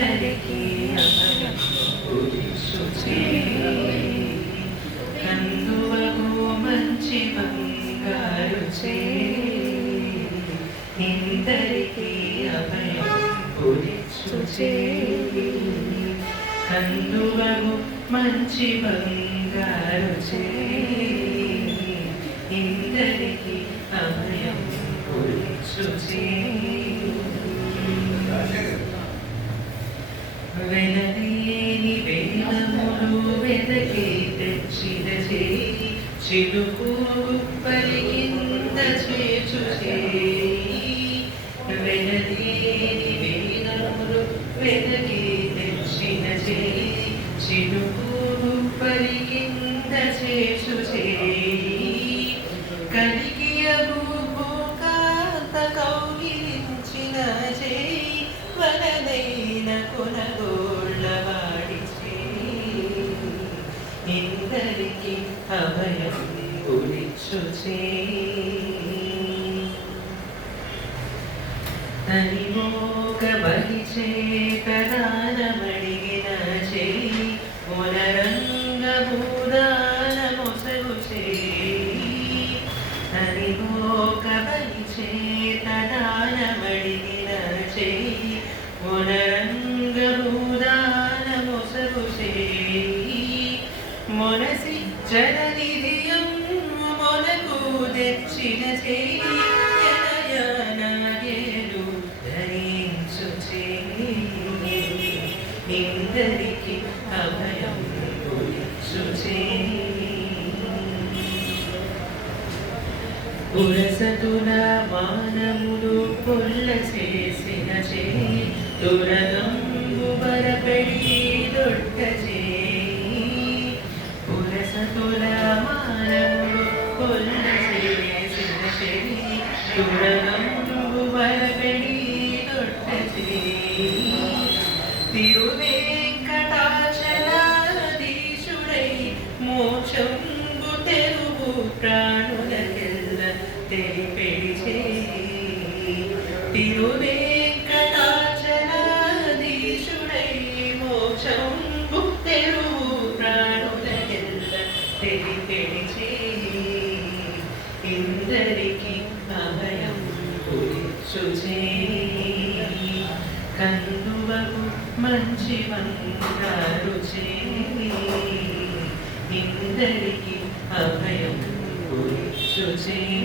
ఇందరికీ అభయం పురుషుచే కందువకు మంచి బంగారుచే ఇందరికీ అభయం పురుషుచే కందువకు మంచి బంగారుచే ఇందరికీ అభయం పురుషుచే వెనలేని వేదములు వెదకి తెచ్చిన చేయి చిలుకు పలికింద చేచు చేయి వెనలేని వేదములు వెదకి తెచ్చిన చేయి చిలుకు పలికింద చేచు చేయి కలిగియగు భూకాంత కౌగిలించిన చేయి వనదైన కొనగోళ్ళవాడి చేయి ఇందరికీ అభయం పురిచు తనిమోక బలిచే కదానమడిగిన చేయి పునరంగ భూదాన మొసగు చేయి తనిమోక బలిచే కదానమడిగిన చేయి పునరంగ భూదాన మొసగు చేయి మొనసి జననిధియం మొనకు తెచ్చిన చేయి జనయనాగేలు ధరించు చేయి ఇందరికీ అభయం పురిచు చేయి పురసతుల మానములు పొల్ల చేసిన చేయి దురదంబు బరపెడి దొడ్డ చేయి పురసతుల మానములు పొల్ల చేసిన చేయి దురదంబు బరపెడి దొడ్డ చేయి తిరువేంకటాచలాధీశుడై మోక్షంబు తెరువు ప్రాణులకెల్ల తెలిపెడి చేయి తిరువేంకటాచలాధీశుడై మోక్షంబు తెరువు ప్రాణులకెల్ల తెలిపెడి చేయి ఇందరికీ అభయం పురిచు చేయి కందువకు మంచి బంగారు చేయి ఇందరికీ అభయం పురిచు చేయి